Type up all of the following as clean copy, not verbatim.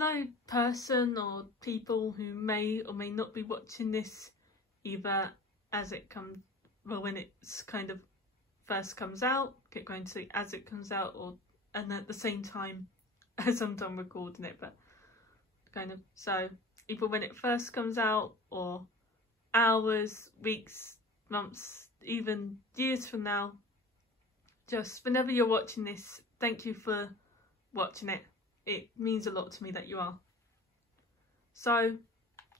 hello person or people who may or may not be watching this either as it comes, well, when it's kind of first comes out, get going to say as it comes out, or and at the same time as I'm done recording it, but kind of, so either when it first comes out or hours, weeks, months, even years from now. Just whenever you're watching this, thank you for watching it. It means a lot to me that you are. So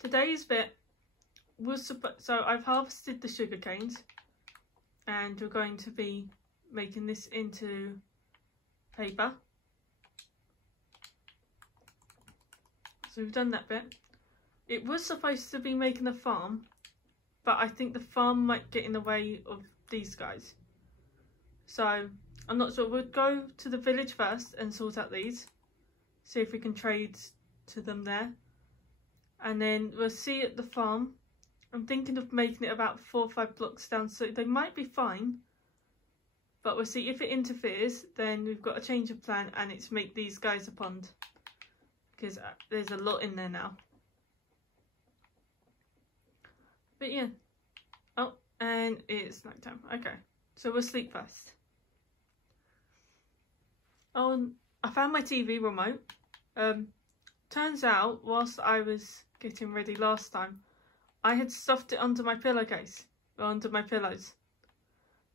today's bit was so I've harvested the sugar canes and we're going to be making this into paper. So we've done that bit. It was supposed to be making a farm, but I think the farm might get in the way of these guys. So I'm not sure. We'll go to the village first and sort out these. See if we can trade to them there. And then we'll see at the farm. I'm thinking of making it about 4 or 5 blocks down, so they might be fine. But we'll see if it interferes, then we've got to change of plan and it's make these guys a pond. Because there's a lot in there now. But yeah. Oh, and it's night time. Okay, so we'll sleep first. Oh, and I found my TV remote. Turns out, whilst I was getting ready last time, I had stuffed it under my pillowcase, or under my pillows.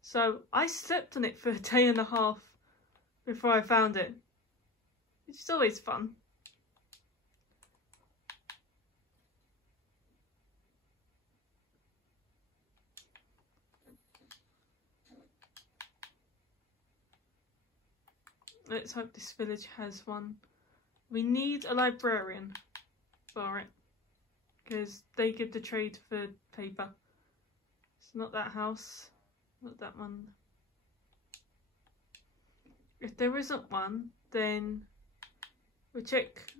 So I slept on it for a day and a half before I found it, which is always fun. Let's hope this village has one. We need a librarian for it, because they give the trade for paper. It's not that house, not that one. If there isn't one, then we'll check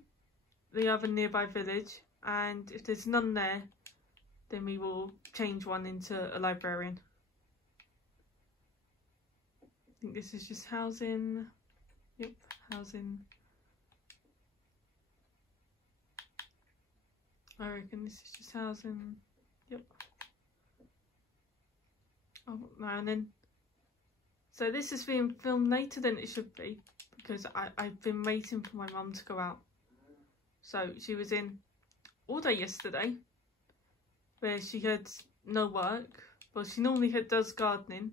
the other nearby village, and if there's none there, then we will change one into a librarian. I think this is just housing. Yep, housing. I reckon this is just housing. Yep. Oh no, and then so this is being filmed later than it should be because I've been waiting for my mum to go out. So she was in all day yesterday where she had no work. Well, she normally does gardening.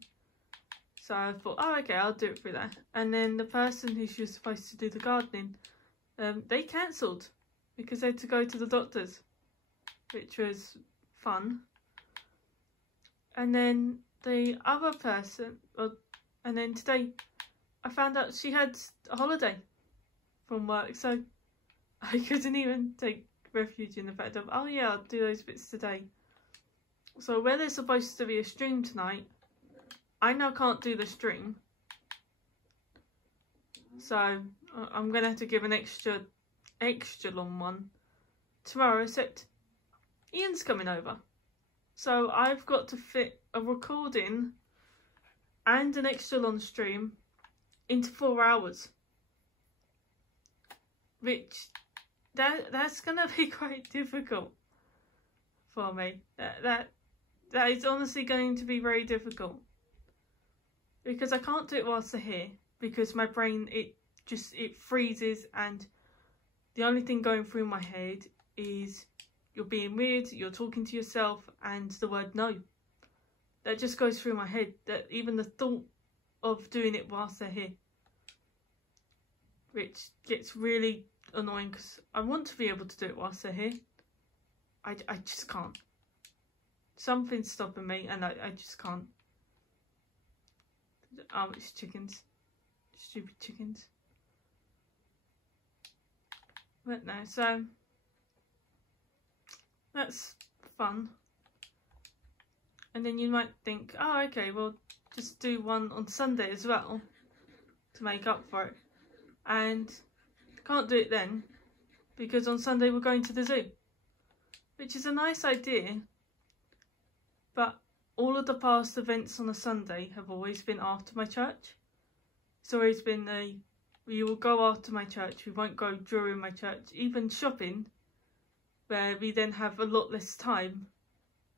So I thought, oh okay, I'll do it through there. And then the person who she was supposed to do the gardening, they cancelled because they had to go to the doctors, which was fun. And then the other person, and then today I found out she had a holiday from work, so I couldn't even take refuge in the fact of, oh yeah, I'll do those bits today. So where there's supposed to be a stream tonight, I now can't do the stream. So I'm going to have to give an extra long one tomorrow, except Ian's coming over. So I've got to fit a recording and an extra long stream into 4 hours. Which, that's going to be quite difficult for me. That is honestly going to be very difficult. Because I can't do it whilst they're here. Because my brain, it freezes, and the only thing going through my head is you're being weird, you're talking to yourself, and the word no. That just goes through my head. That even the thought of doing it whilst they're here. Which gets really annoying because I want to be able to do it whilst they're here. I just can't. Something's stopping me and I just can't. Oh, it's chickens. Stupid chickens. But no, so that's fun. And then you might think, oh okay, well just do one on Sunday as well to make up for it. And can't do it then because on Sunday we're going to the zoo. Which is a nice idea, but all of the past events on a Sunday have always been after my church. It's always been a we will go after my church. We won't go during my church. Even shopping, where we then have a lot less time,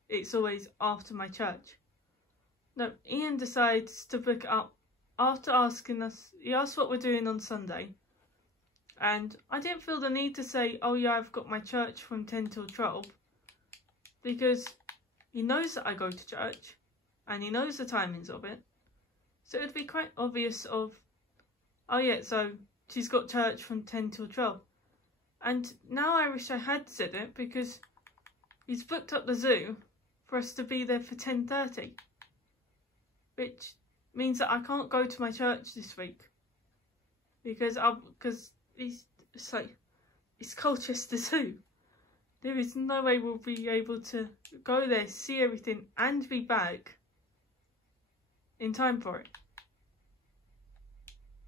it's always after my church. No, Ian decides to book it up after asking us. He asked what we're doing on Sunday, and I didn't feel the need to say, oh yeah, I've got my church from 10 till 12, because he knows that I go to church and he knows the timings of it. So it would be quite obvious of, oh yeah, so she's got church from 10 till 12. And now I wish I had said it, because he's booked up the zoo for us to be there for 10:30. Which means that I can't go to my church this week. Because it's Colchester Zoo. There is no way we'll be able to go there, see everything and be back in time for it.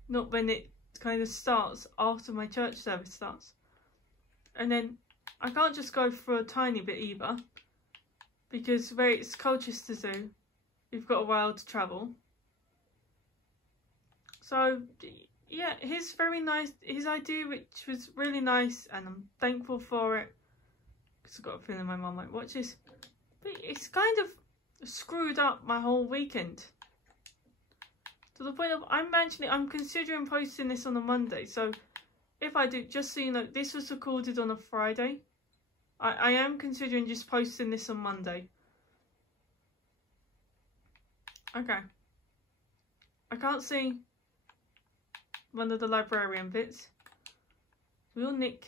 Not when it kind of starts after my church service starts. And then I can't just go for a tiny bit either, because where it's Colchester Zoo, we've got a while to travel. So yeah, his idea, which was really nice, and I'm thankful for it, because I've got a feeling my mum might watch this, but it's kind of screwed up my whole weekend. To the point of I'm considering posting this on a Monday. So if I do, just so you know, this was recorded on a Friday. I am considering just posting this on Monday. Okay. I can't see one of the librarian bits. We'll nick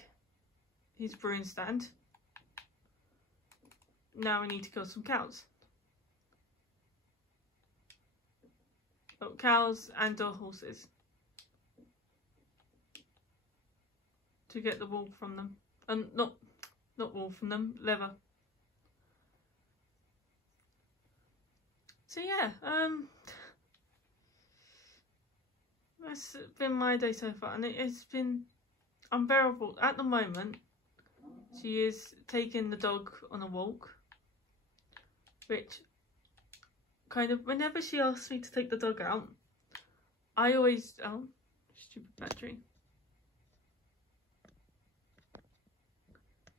his brewing stand. Now we need to kill some cows. Oh, cows and horses. To get the wool from them. And not wool from them, leather. So yeah, that's been my day so far, and it's been unbearable. At the moment, she is taking the dog on a walk, which kind of, whenever she asks me to take the dog out, I always, oh, stupid battery.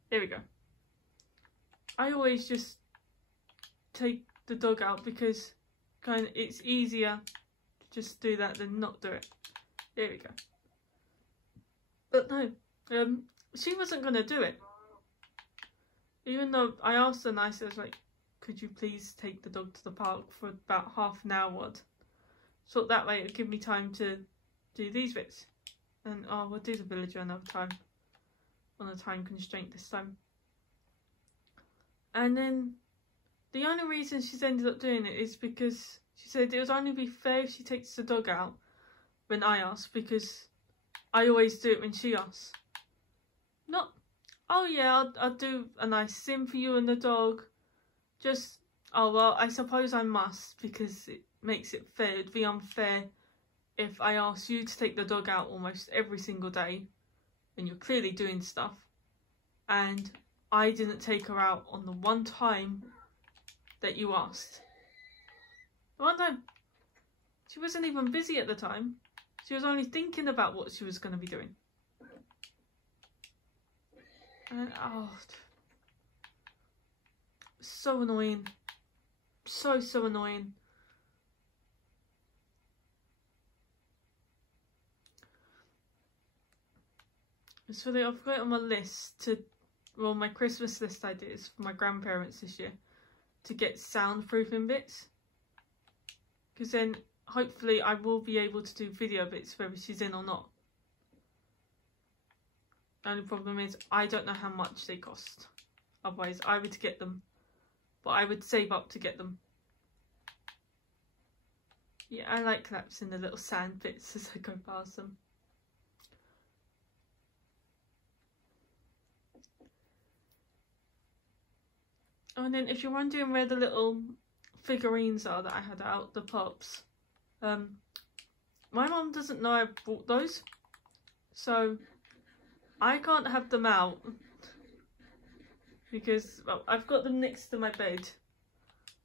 There we go. I always just take the dog out, because kind of it's easier to just do that than not do it. There we go. But no, she wasn't going to do it. Even though I asked her nicely, I was like, could you please take the dog to the park for about half an hour? So that way it would give me time to do these bits. And oh, we'll do the villager another time. On a time constraint this time. And then the only reason she's ended up doing it is because she said it would only be fair if she takes the dog out when I ask, because I always do it when she asks. Not, oh yeah, I'll do a nice sim for you and the dog. Just, oh well, I suppose I must, because it makes it fair. It'd be unfair if I asked you to take the dog out almost every single day, and you're clearly doing stuff, and I didn't take her out on the one time that you asked. The one time, she wasn't even busy at the time. She was only thinking about what she was going to be doing. And oh, so annoying. So annoying. So I've got it on my list to, well, my Christmas list ideas for my grandparents this year, to get soundproofing bits. Because then hopefully I will be able to do video bits whether she's in or not. The only problem is I don't know how much they cost. Otherwise I would get them. But I would save up to get them. Yeah, I like collapsing the little sand bits as I go past them. Oh, and then if you're wondering where the little figurines are that I had out, the pops, my mum doesn't know I bought those, so I can't have them out because, well, I've got them next to my bed,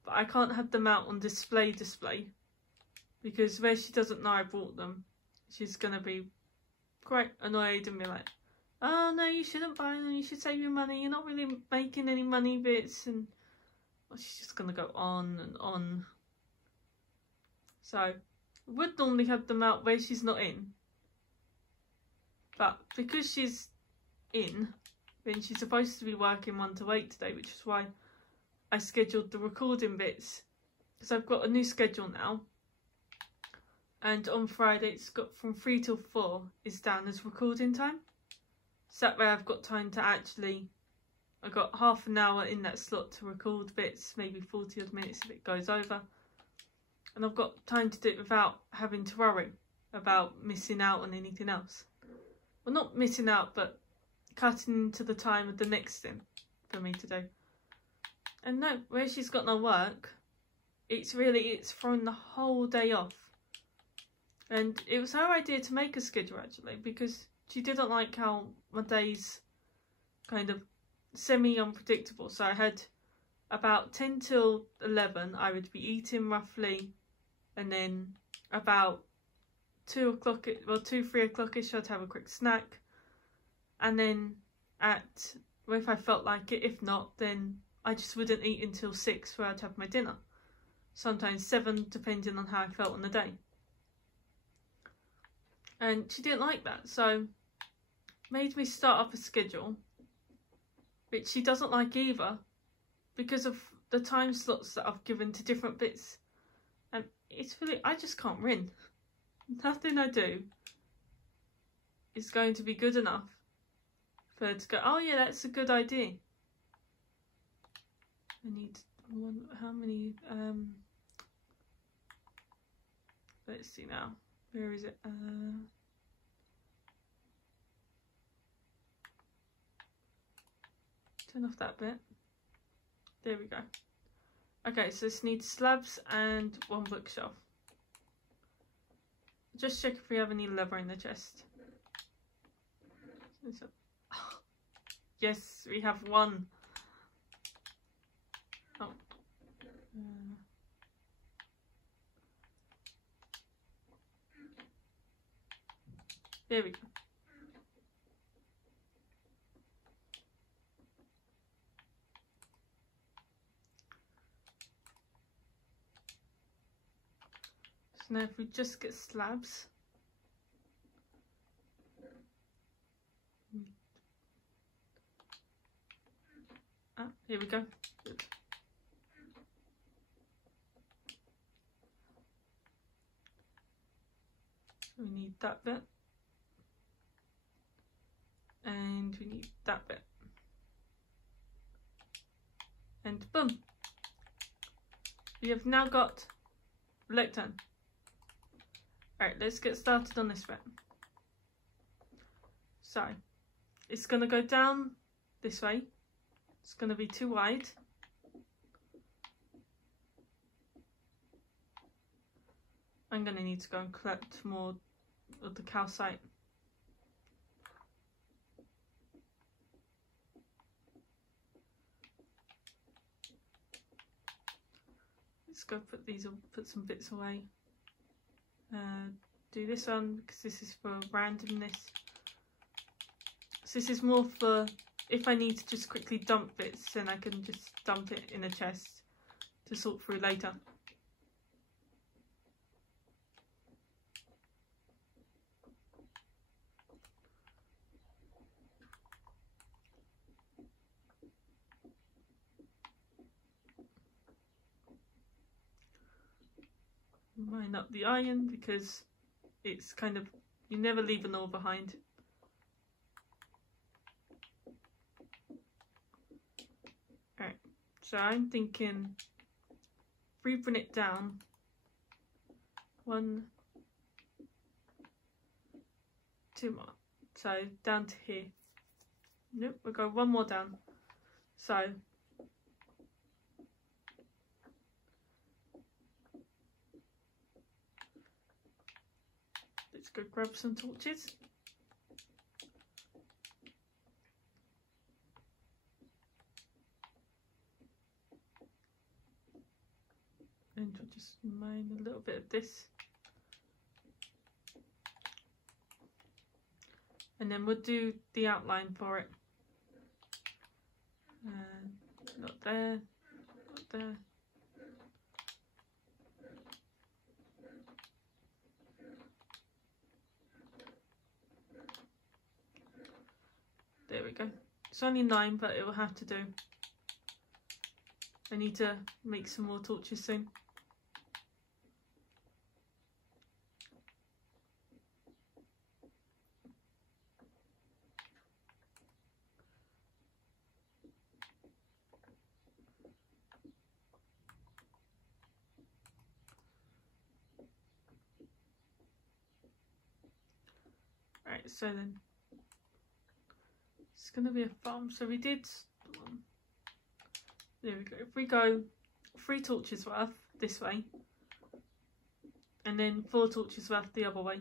but I can't have them out on display because where she doesn't know I bought them, she's gonna be quite annoyed and be like, oh no, you shouldn't buy them, you should save your money, you're not really making any money bits, and well, she's just going to go on and on. So I would normally have them out where she's not in, but because she's in, then she's supposed to be working 1 to 8 today, which is why I scheduled the recording bits, because I've got a new schedule now, and on Friday it's got from 3 till 4 is down as recording time, so that way I've got time to actually, I've got half an hour in that slot to record bits, maybe 40 odd minutes if it goes over, and I've got time to do it without having to worry about missing out on anything else. Well, not missing out, but cutting into the time of the next thing for me to do. And no, where she's got no work, it's thrown the whole day off. And it was her idea to make a schedule actually, because she didn't like how my days kind of semi-unpredictable. So I had about 10 till 11 I would be eating roughly, and then about 2 o'clock, well 2-3 o'clock-ish I'd have a quick snack, and then if I felt like it, if not then I just wouldn't eat until 6 where I'd have my dinner, sometimes 7 depending on how I felt on the day. And she didn't like that, so made me start up a schedule, which she doesn't like either, because of the time slots that I've given to different bits. And it's really, I just can't win. Nothing I do is going to be good enough for her to go, oh yeah, that's a good idea. I need one, how many, let's see now, where is it? Turn off that bit. There we go. Okay, so this needs slabs and 1 bookshelf. Just check if we have any leather in the chest. Yes, we have 1. Oh. There we go. So now if we just get slabs. Ah, here we go. Good. We need that bit. And we need that bit. And boom! We have now got lectern. Alright, let's get started on this bit. So, it's going to go down this way. It's going to be too wide. I'm going to need to go and collect more of the calcite. Let's go put some bits away. Do this one because this is for randomness. So this is more for if I need to just quickly dump bits, then I can just dump it in a chest to sort through later. Mine up the iron because it's kind of, you never leave an ore behind. Alright, so I'm thinking if we bring it down 1, 2 more, so down to here. Nope, we'll go 1 more down. So let's go grab some torches. And we'll just mine a little bit of this. and then we'll do the outline for it. Not there, not there. There we go. It's only 9, but it will have to do. I need to make some more torches soon. Right, so then it's going to be a farm. So we did, there we go. If we go 3 torches worth this way, and then 4 torches worth the other way.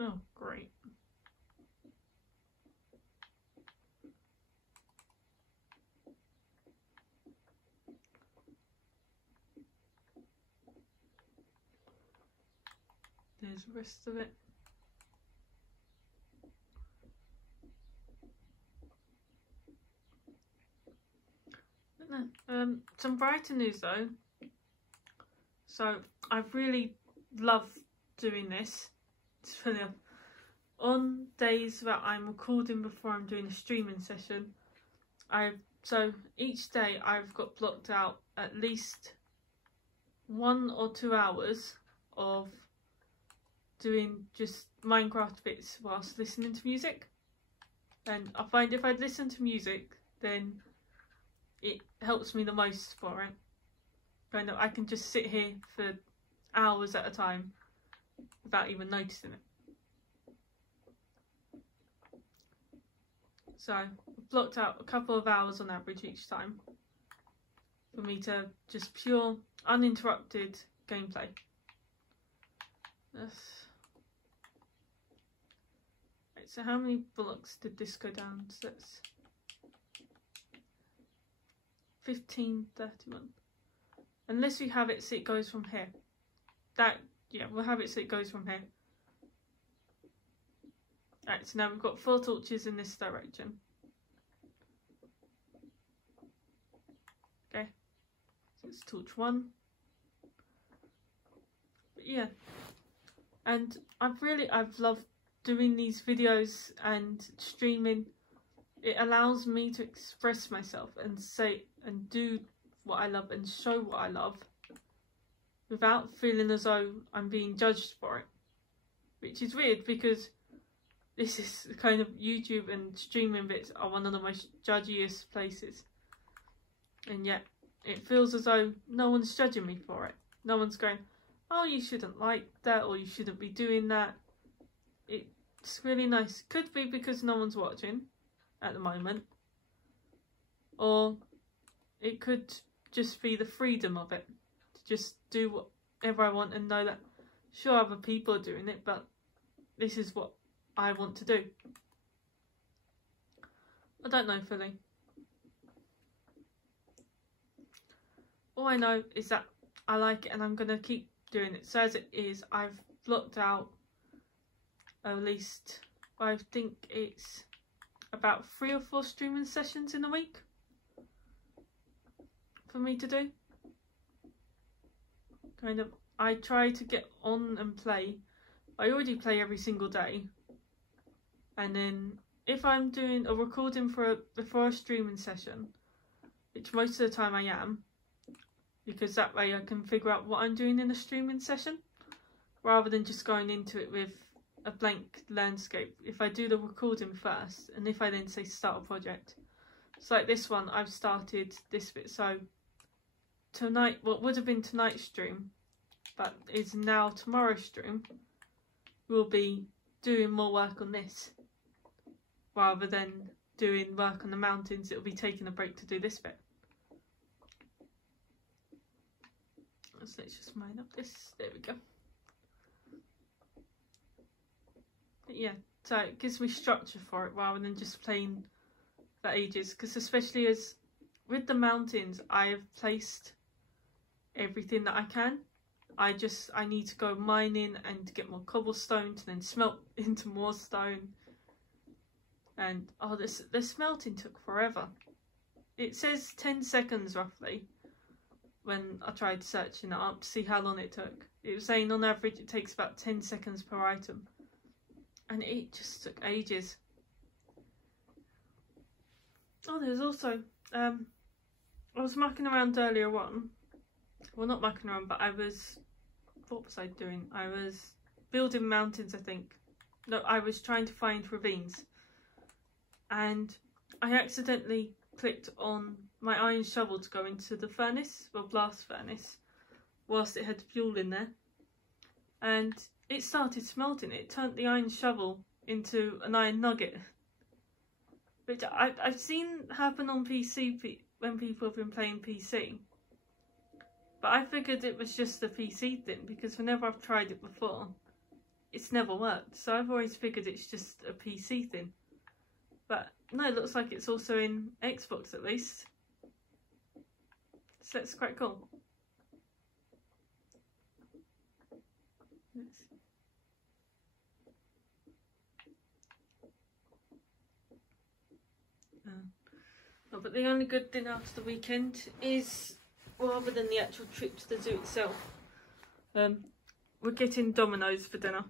Oh, great. There's the rest of it. Some brighter news though. So I really love doing this. It's for the on days that I'm recording before I'm doing a streaming session. So each day I've got blocked out at least 1 or 2 hours of doing just Minecraft bits whilst listening to music. And I find if I listen to music, then it helps me the most for it. Kind of, I can just sit here for hours at a time without even noticing it. So I've blocked out a couple of hours on average each time for me to just pure uninterrupted gameplay. Right, so how many blocks did this go down? So that's 1531. Unless we have it so it goes from here. Yeah, we'll have it so it goes from here. Right, so now we've got 4 torches in this direction. Okay, so it's torch 1. But yeah, and I've loved doing these videos and streaming. It allows me to express myself and say and do what I love and show what I love without feeling as though I'm being judged for it, which is weird because this is kind of YouTube and streaming bits are one of the most judgiest places, and yet it feels as though no one's judging me for it. No one's going, oh, you shouldn't like that, or you shouldn't be doing that. It's really nice. Could be because no one's watching at the moment, or it could just be the freedom of it to just do whatever I want and know that sure other people are doing it, but this is what I want to do. I don't know fully. All I know is that I like it and I'm going to keep doing it. So as it is, I've blocked out at least, I think it's about 3 or 4 streaming sessions in a week for me to do. Kind of, I try to get on and play. I already play every single day. And then if I'm doing a recording before a streaming session, which most of the time I am, because that way I can figure out what I'm doing in a streaming session rather than just going into it with a blank landscape. If I do the recording first and if I then say start a project, so like this one, I've started this bit. So tonight, what would have been tonight's stream but is now tomorrow's stream, will be doing more work on this rather than doing work on the mountains. It'll be taking a break to do this bit. So let's just mine up this. There we go. Yeah, so it gives me structure for it rather than just playing for ages. Because especially as with the mountains, I've placed everything that I can. I need to go mining and get more cobblestone to then smelt into more stone. And oh, the smelting took forever. It says 10 seconds roughly when I tried searching it up to see how long it took. It was saying on average it takes about 10 seconds per item. And it just took ages. Oh, there's also, I was mucking around earlier on. Well, not mucking around, but what was I doing? I was building mountains, I think. No, I was trying to find ravines. And I accidentally clicked on my iron shovel to go into the furnace, well, blast furnace, whilst it had fuel in there. And it started smelting. It turned the iron shovel into an iron nugget. Which I've seen happen on PC when people have been playing PC. But I figured it was just a PC thing, because whenever I've tried it before, it's never worked. So I've always figured it's just a PC thing. But no, it looks like it's also in Xbox at least. So it's quite cool. Oh, but the only good thing after the weekend is, rather than the actual trip to the zoo itself, we're getting Domino's for dinner.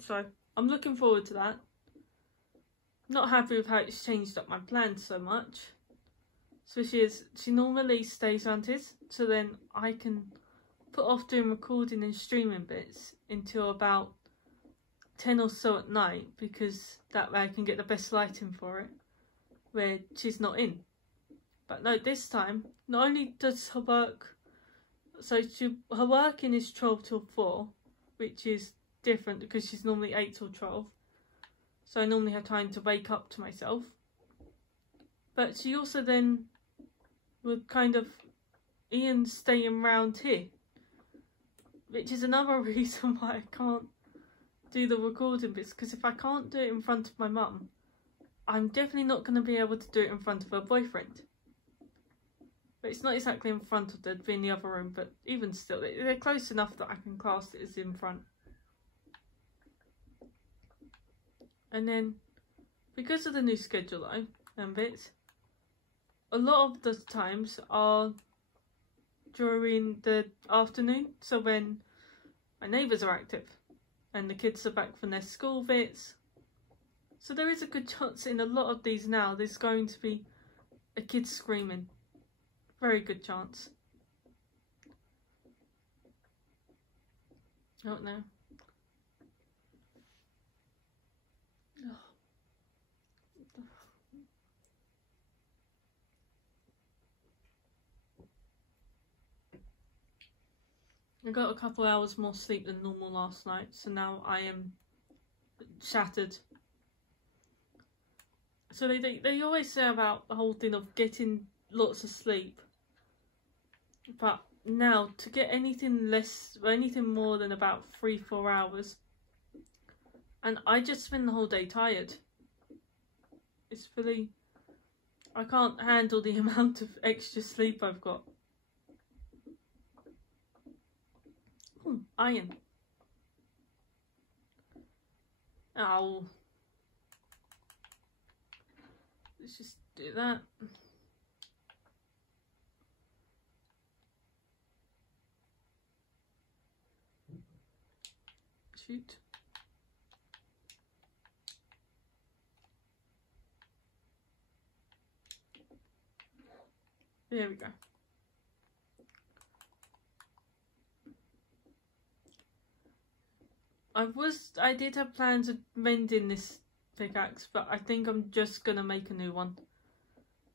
So I'm looking forward to that. Not happy with how it's changed up my plans so much. Especially as she normally stays around here, so then I can put off doing recording and streaming bits until about 10 or so at night, because that way I can get the best lighting for it where she's not in. But no, this time, not only does her work, so her working is 12 till 4, which is different because she's normally 8 till 12. So I normally have time to wake up to myself. But she also then would kind of Ian staying around here, which is another reason why I can't do the recording bits, because if I can't do it in front of my mum, I'm definitely not going to be able to do it in front of her boyfriend. But it's not exactly in front of, they'd be in the other room, but even still, they're close enough that I can class it as in front. And then, because of the new schedule though, and bits, a lot of the times are during the afternoon, so when my neighbours are active and the kids are back from their school bits. So there is a good chance in a lot of these now there's going to be a kid screaming. Very good chance. Oh no. I got a couple hours more sleep than normal last night, so now I am shattered. So they always say about the whole thing of getting lots of sleep, but now to get anything less or anything more than about 3-4 hours, and I just spend the whole day tired. It's really, I can't handle the amount of extra sleep I've got. Iron. Ow. Let's just do that. Shoot. There we go. I did have plans of mending this pickaxe, but I think I'm just gonna make a new one.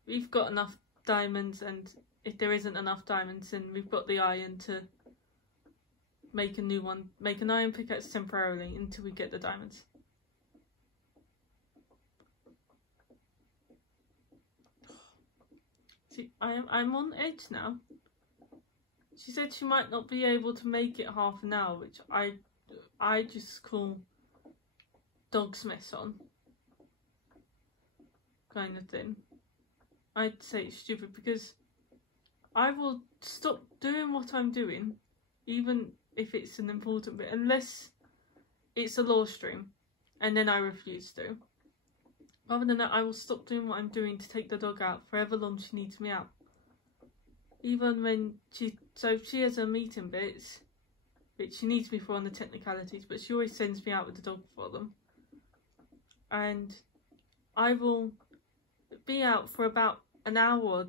We've got enough diamonds, and if there isn't enough diamonds, then we've got the iron to make a new one. Make an iron pickaxe temporarily until we get the diamonds. See, I'm on edge now. She said she might not be able to make it half an hour, which I just call dog's mess on, kind of thing, I'd say it's stupid, because I will stop doing what I'm doing, even if it's an important bit, unless it's a law stream, and then I refuse to. Other than that, I will stop doing what I'm doing to take the dog out for however long she needs me out. Even when she has her meeting bits, which she needs me for on the technicalities, but she always sends me out with the dog for them. And I will be out for about an hour,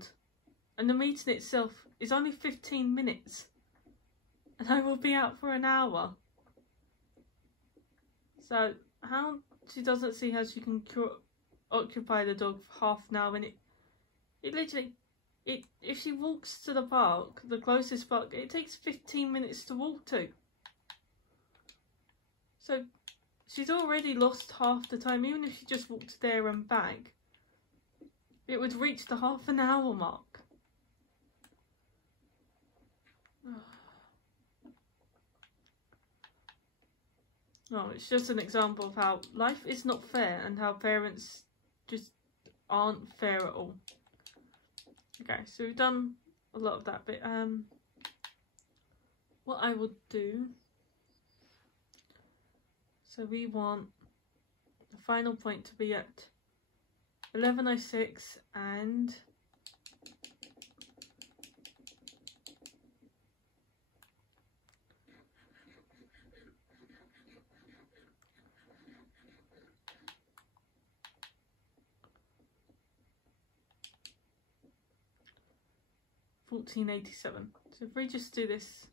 and the meeting itself is only 15 minutes. And I will be out for an hour. So how she doesn't see how she can occupy the dog for half an hour, and it literally, if she walks to the park, the closest park, it takes 15 minutes to walk to. So she's already lost half the time. Even if she just walked there and back, it would reach the half an hour mark. No, it's just an example of how life is not fair and how parents just aren't fair at all. Okay, so we've done a lot of that bit. What I would do, so we want the final point to be at 11:06 and 1487. So if we just do this,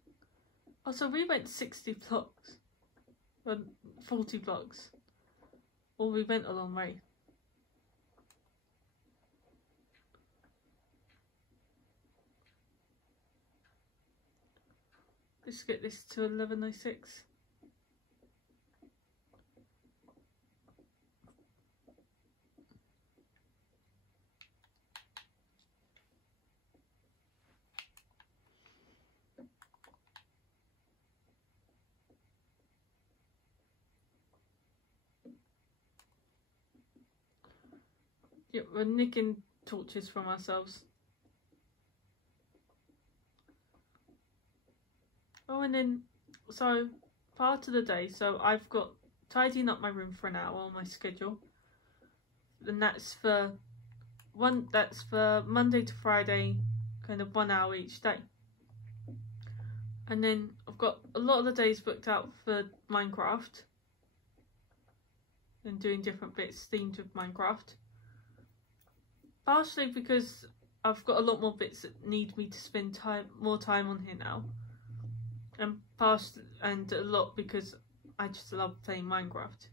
oh, so we went 60 blocks, 40 blocks, or we went a long way. Let's get this to 11:06. Yep, we're nicking torches from ourselves. Oh, and then, so, part of the day, so I've got tidying up my room for an hour on my schedule. And that's for Monday to Friday, kind of 1 hour each day. And then I've got a lot of the days booked out for Minecraft. And doing different bits themed with Minecraft. Partially because I've got a lot more bits that need me to spend more time on here now. And a lot because I just love playing Minecraft.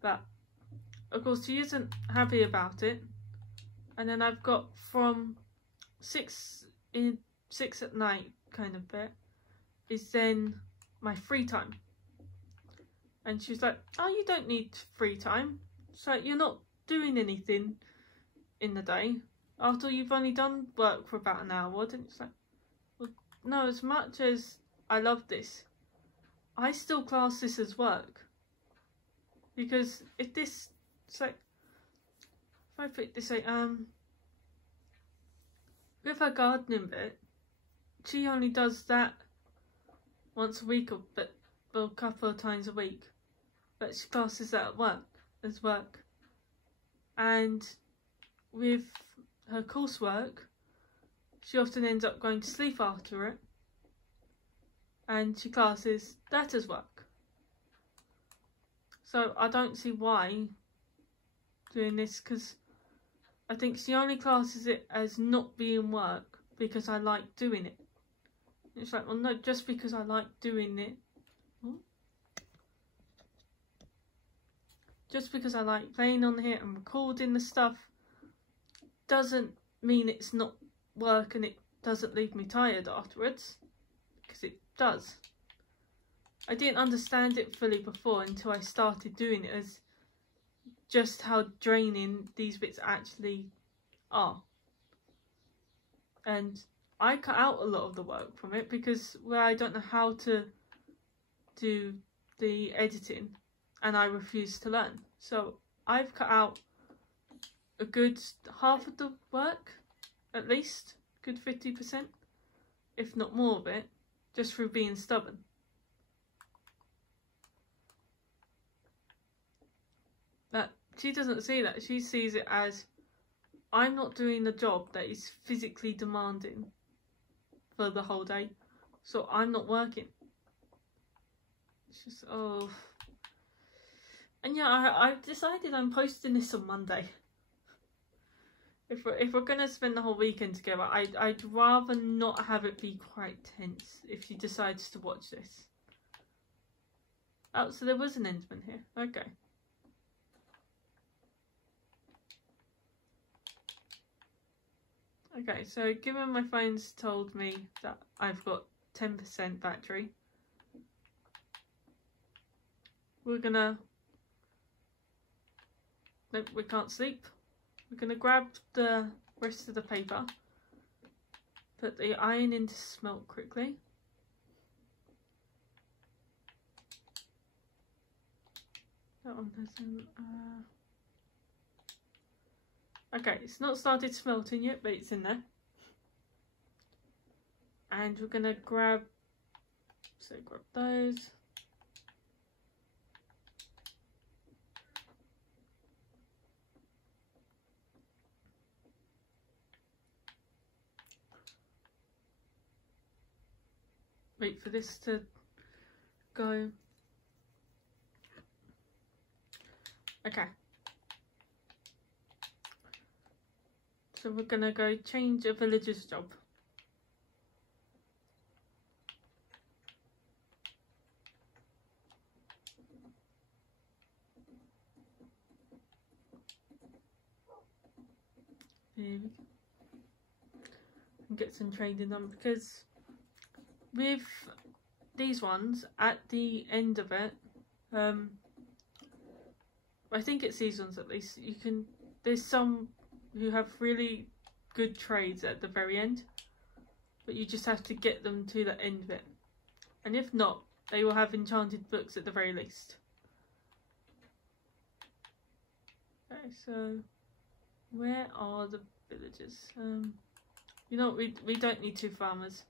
But of course she isn't happy about it. And then I've got from 6 at night kind of bit is then my free time. And she's like, oh, you don't need free time. So you're not doing anything in the day after you've only done work for about an hour. And it's like, well, no, as much as I love this, I still class this as work. Because if this, it's like, if I put this, with her gardening bit, she only does that once a week or a couple of times a week. But she classes that as work. And with her coursework, she often ends up going to sleep after it. And she classes that as work. So I don't see why doing this, because I think she only classes it as not being work because I like doing it. It's like, well, no, just because I like doing it, just because I like playing on here and recording the stuff doesn't mean it's not work and it doesn't leave me tired afterwards, because it does. I didn't understand it fully before until I started doing it as just how draining these bits actually are. And I cut out a lot of the work from it because where I don't know how to do the editing, and I refuse to learn. So I've cut out a good half of the work, at least, good 50%, if not more of it, just through being stubborn. But she doesn't see that. She sees it as, I'm not doing a job that is physically demanding for the whole day, so I'm not working. It's just, oh. And yeah, I've decided I'm posting this on Monday. If we're gonna spend the whole weekend together, I'd rather not have it be quite tense if she decides to watch this. Oh, so there was an Enderman here. Okay. Okay, so given my phone's told me that I've got 10% battery, we're gonna... Nope, we can't sleep. We're gonna grab the rest of the paper, put the iron into smelt quickly. That one doesn't... Okay, it's not started smelting yet, but it's in there. And we're gonna grab those. Wait for this to go. Okay. So we're gonna go change a villager's job. There we go. And get some trading done, because with these ones at the end of it, I think it's these ones at least, you can, there's some who have really good trades at the very end, but you just have to get them to the end of it, and if not, they will have enchanted books at the very least. Okay, so where are the villagers? You know, we don't need 2 farmers.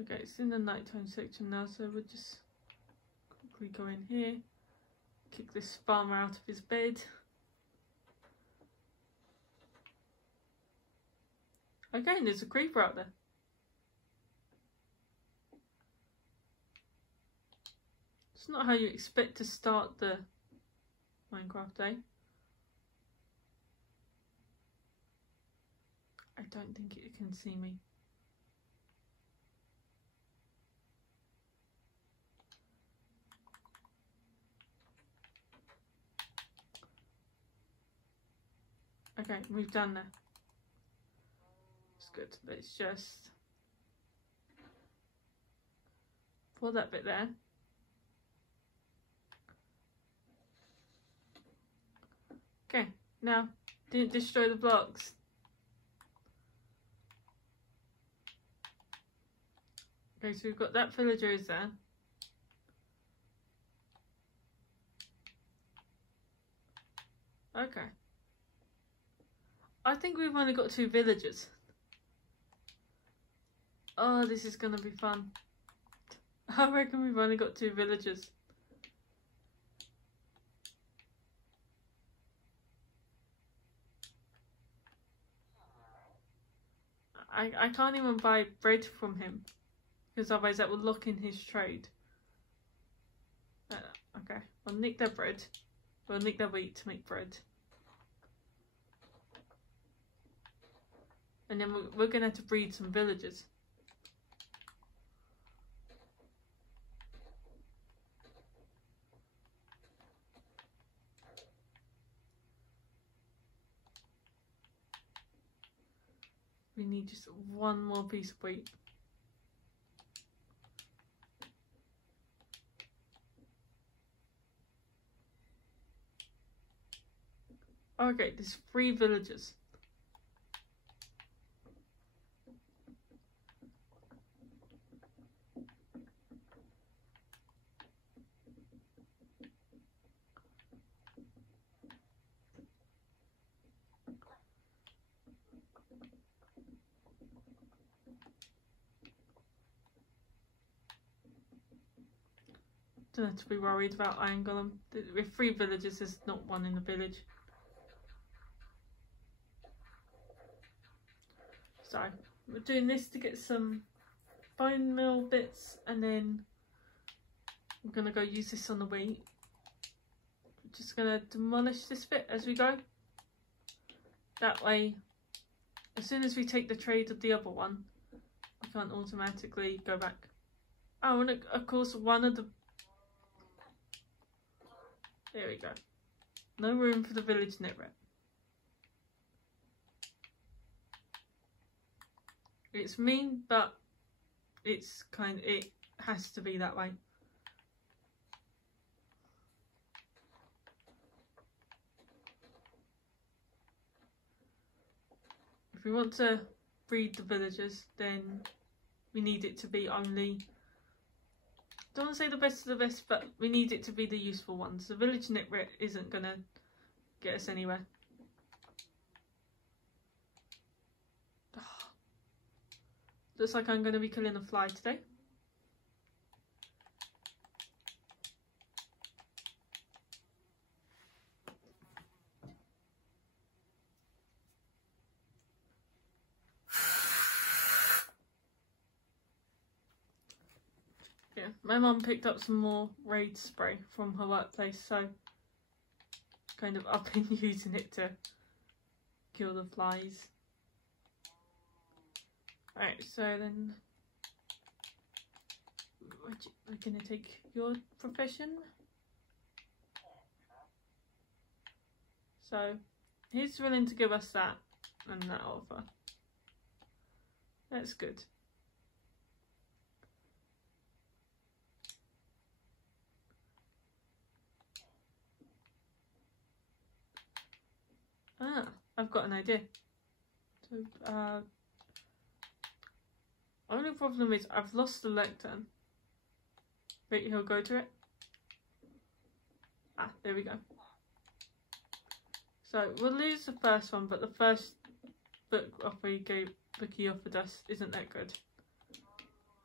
Okay, it's in the nighttime section now, so we'll just quickly go in here, kick this farmer out of his bed. Okay, and there's a creeper out there. It's not how you expect to start the Minecraft day. I don't think it can see me. Okay, we've done that. It's good. Let's just pull that bit there. Okay, now didn't destroy the blocks. Okay, so we've got that villager is there. Okay. I think we've only got 2 villagers. Oh, this is gonna be fun. I reckon we've only got 2 villagers. I can't even buy bread from him, because otherwise that would lock in his trade. Okay, I'll nick their bread. We'll nick their wheat to make bread. And then we're going to have to breed some villagers. We need just 1 more piece of wheat. Okay, there's 3 villagers. Don't have to be worried about Iron Golem. With 3 villagers, there's not one in the village. So, we're doing this to get some bone meal bits, and then I'm going to go use this on the wheat. I'm just going to demolish this bit as we go. That way, as soon as we take the trade of the other one, we can't automatically go back. Oh, and of course one of the... There we go. No room for the village netret. It's mean, but it's it has to be that way. If we want to breed the villagers, then we need it to be only... I don't want to say the best of the best, but we need it to be the useful ones. The village netret isn't going to get us anywhere. Looks like I'm going to be killing a fly today. Yeah, my mum picked up some more raid spray from her workplace, so kind of I've been using it to kill the flies. Right, so then we're going to take your profession. So he's willing to give us that and that offer. That's good. Ah, I've got an idea. So, only problem is I've lost the lectern. Wait, he'll go to it. Ah, there we go. So we'll lose the first one, but the first book he offered us isn't that good.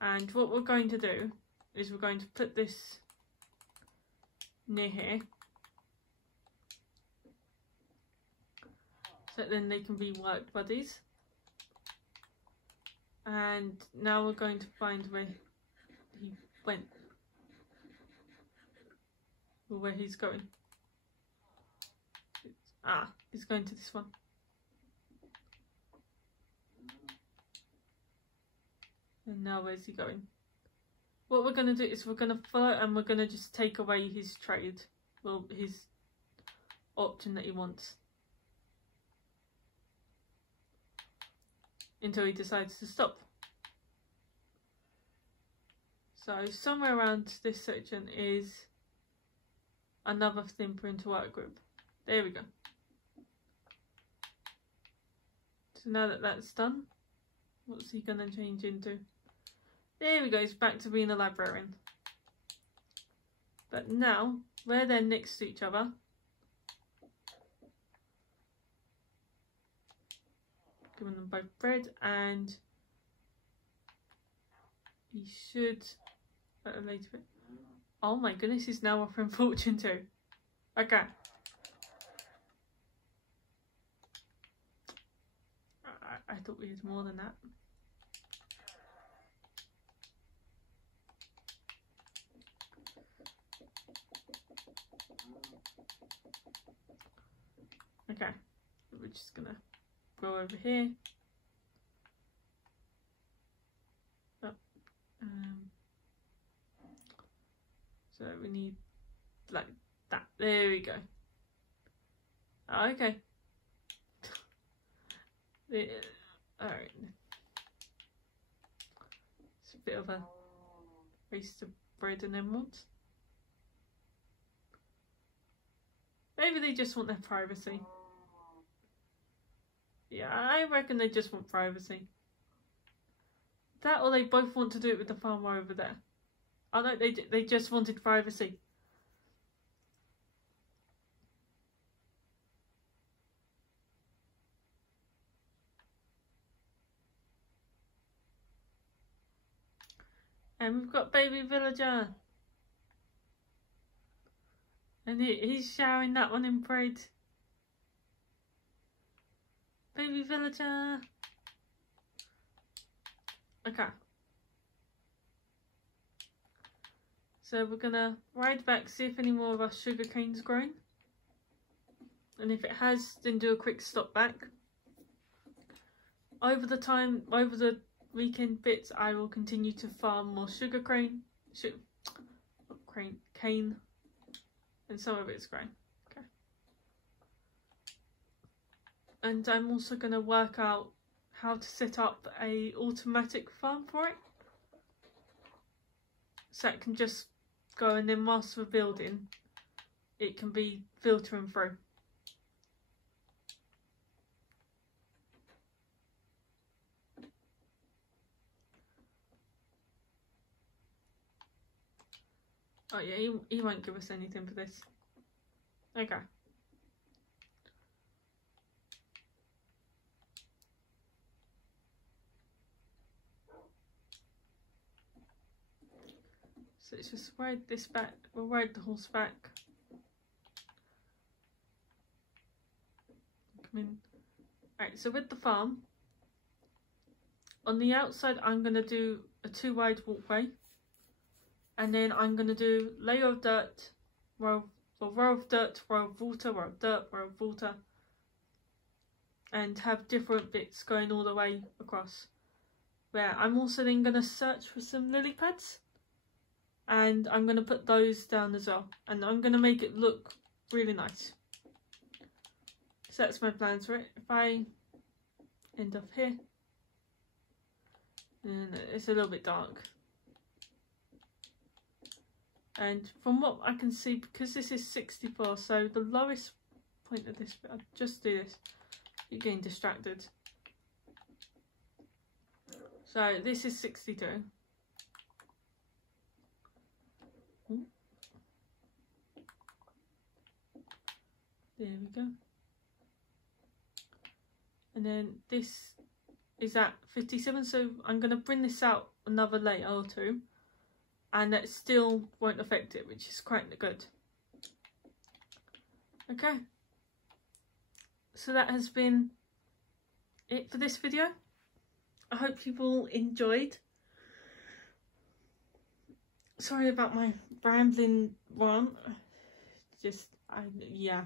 And what we're going to do is we're going to put this near here, so then they can be work buddies. And now we're going to find where he went, or where he's going. He's going to this one. And now where's he going? What we're going to do is we're going to follow, and we're going to just take away his trade, well, his option that he wants, until he decides to stop. So somewhere around this section is another thin printer work group. There we go. So now that that's done, what's he going to change into? There we go, he's back to being a librarian. But now, where they're next to each other, giving them both bread, and he should at a later bit. Oh my goodness, he's now offering fortune too. Okay. I thought we had more than that. Okay, we're just gonna go over here. Oh, so we need like that. There we go. Oh, okay. Alright. It's a bit of a waste of bread and emeralds. Maybe they just want their privacy. Yeah, I reckon they just want privacy. That or they both want to do it with the farmer over there. I know they just wanted privacy. And we've got baby villager. And he's showering that one in bread. Baby villager. Okay. So we're gonna ride back, see if any more of our sugar cane's grown. And if it has, then do a quick stop back. Over the weekend bits, I will continue to farm more cane, and some of it's grown. Okay. And I'm also gonna work out how to set up a automatic farm for it. So it can just go, and then whilst we're building, it can be filtering through. Oh yeah, he won't give us anything for this. Okay. So let's just ride this back. We'll ride the horse back. Come in. Alright, so with the farm, on the outside I'm going to do a 2-wide walkway. And then I'm going to do layer of dirt, row of dirt, row of water, row of dirt, row of water. And have different bits going all the way across. Where I'm also then going to search for some lily pads. And I'm going to put those down as well. And I'm going to make it look really nice. So that's my plans for it. If I end up here. And it's a little bit dark. And from what I can see, because this is 64, so the lowest point of this bit, I'll just do this. You're getting distracted. So this is 62. Ooh. There we go. And then this is at 57, so I'm going to bring this out another layer or two. And that still won't affect it, which is quite good. Okay. So that has been it for this video. I hope you've all enjoyed. Sorry about my rambling rant. Yeah.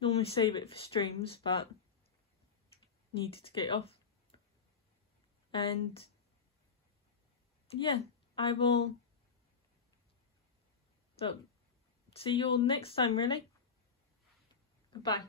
Normally save it for streams, but needed to get it off. And yeah, I will see you all next time, really. Goodbye.